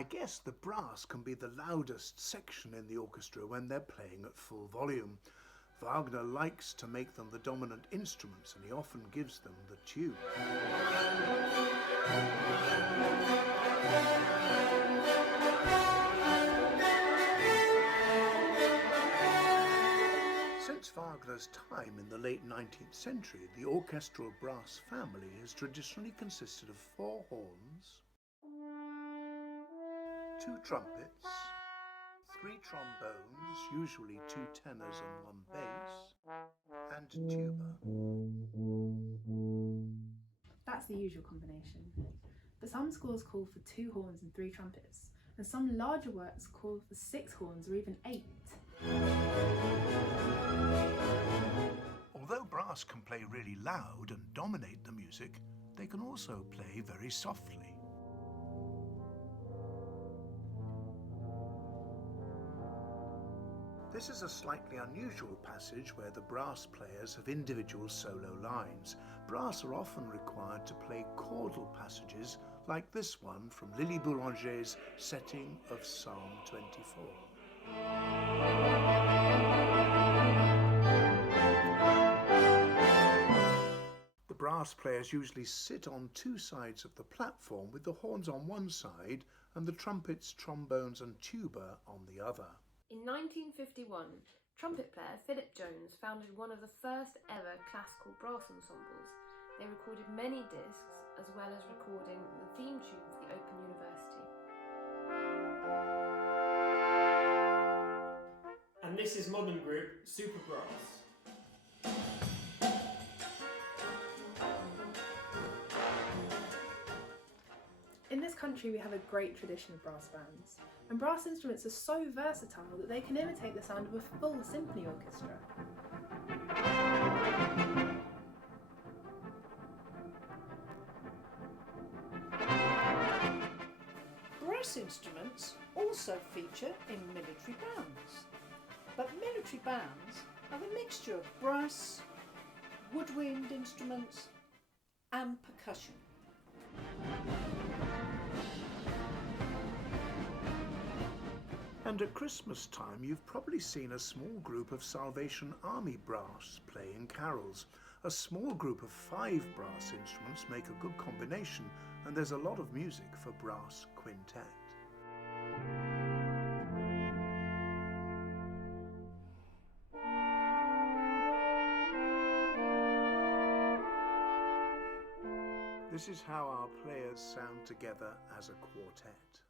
I guess the brass can be the loudest section in the orchestra when they're playing at full volume. Wagner likes to make them the dominant instruments, and he often gives them the tube. Since Wagner's time in the late 19th century, the orchestral brass family has traditionally consisted of 4 horns, 2 trumpets, 3 trombones, usually 2 tenors and 1 bass, and a tuba. That's the usual combination. But some scores call for 2 horns and 3 trumpets, and some larger works call for 6 horns or even 8. Although brass can play really loud and dominate the music, they can also play very softly. This is a slightly unusual passage where the brass players have individual solo lines. Brass are often required to play chordal passages like this one from Lily Boulanger's setting of Psalm 24. The brass players usually sit on 2 sides of the platform with the horns on one side and the trumpets, trombones and tuba on the other. In 1951, trumpet player Philip Jones founded one of the first ever classical brass ensembles. They recorded many discs, as well as recording the theme tune for the Open University. And this is modern group Superbrass. In this country we have a great tradition of brass bands, and brass instruments are so versatile that they can imitate the sound of a full symphony orchestra. Brass instruments also feature in military bands, but military bands have a mixture of brass, woodwind instruments and percussion. And at Christmas time, you've probably seen a small group of Salvation Army brass playing carols. A small group of 5 brass instruments make a good combination, and there's a lot of music for brass quintet. This is how our players sound together as a quartet.